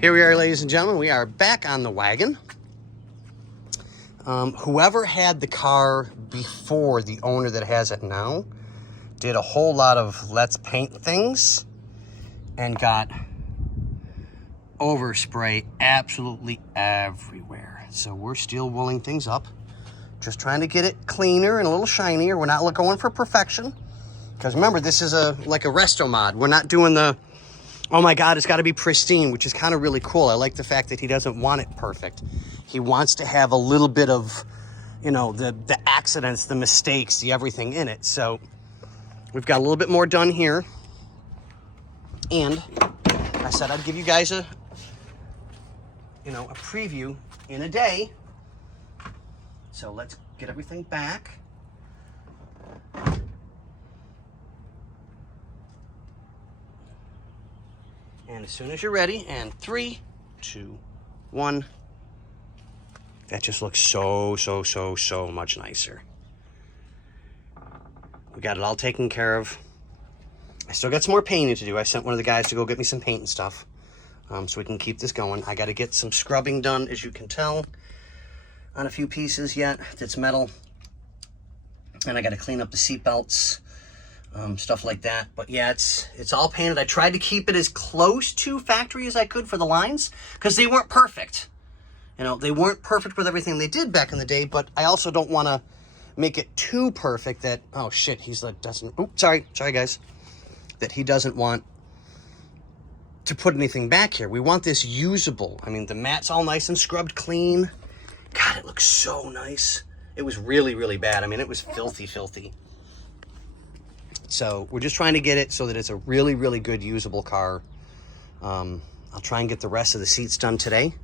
Here we are, ladies and gentlemen. We are back on the wagon. Whoever had the car before the owner that has it now did a whole lot of let's paint things and got overspray absolutely everywhere. So we're still wooling things up, just trying to get it cleaner and a little shinier. We're not going for perfection, because remember, this is like a resto mod. We're not doing the, oh my God, it's got to be pristine, which is kind of really cool. I like the fact that he doesn't want it perfect. He wants to have a little bit of, you know, the accidents, the mistakes, the everything in it. So we've got a little bit more done here. And I said I'd give you guys a preview in a day. So let's get everything back. And as soon as you're ready, and 3, 2, 1. That just looks so much nicer. We got it all taken care of. I still got some more painting to do. I sent one of the guys to go get me some paint and stuff, so we can keep this going. I got to get some scrubbing done, as you can tell, on a few pieces yet. It's metal. And I got to clean up the seat belts, stuff like that. But yeah, it's all painted. I tried to keep it as close to factory as I could for the lines, because they weren't perfect. You know, they weren't perfect with everything they did back in the day, but I also don't want to make it too perfect that, oh shit, he's like, doesn't, oops, sorry guys, that he doesn't want to put anything back here. We want this usable. I mean, the mat's all nice and scrubbed clean. God, it looks so nice. It was really bad. I mean, it was filthy. So we're just trying to get it so that it's a really good usable car. I'll try and get the rest of the seats done today.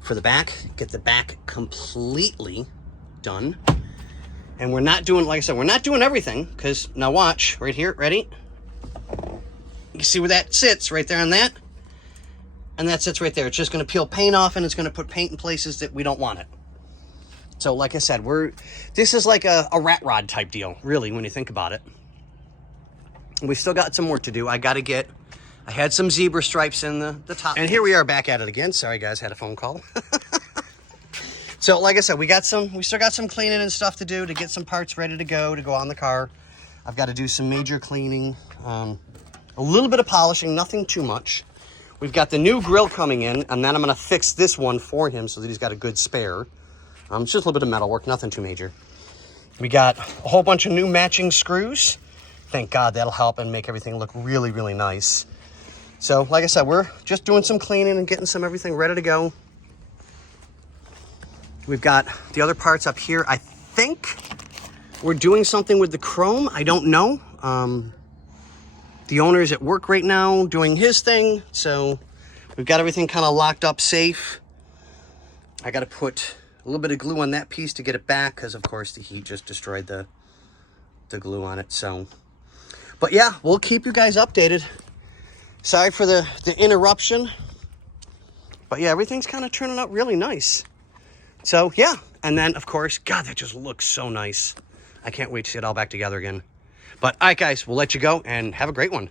For the back, get the back completely done. And we're not doing, like I said, we're not doing everything, because now watch, right here, ready? You can see where that sits, right there on that. And that sits right there. It's just gonna peel paint off, and it's gonna put paint in places that we don't want it. So like I said, this is like a rat rod type deal, really, when you think about it. We've still got some work to do. I had some zebra stripes in the top. And here we are back at it again. Sorry guys, had a phone call. So like I said, we still got some cleaning and stuff to do to get some parts ready to go on the car. I've got to do some major cleaning, a little bit of polishing, nothing too much. We've got the new grill coming in, and then I'm gonna fix this one for him so that he's got a good spare. It's just a little bit of metal work, nothing too major. We got a whole bunch of new matching screws. Thank God, that'll help and make everything look really nice. So, like I said, we're just doing some cleaning and getting everything ready to go. We've got the other parts up here. I think we're doing something with the chrome. I don't know. The owner is at work right now doing his thing. So we've got everything kind of locked up safe. I got to put a little bit of glue on that piece to get it back, because of course the heat just destroyed the glue on it. So, but yeah, we'll keep you guys updated. Sorry for the interruption, but yeah, everything's kind of turning out really nice. So yeah, and then of course, God, that just looks so nice. I can't wait to see it all back together again. But all right, guys, we'll let you go and have a great one.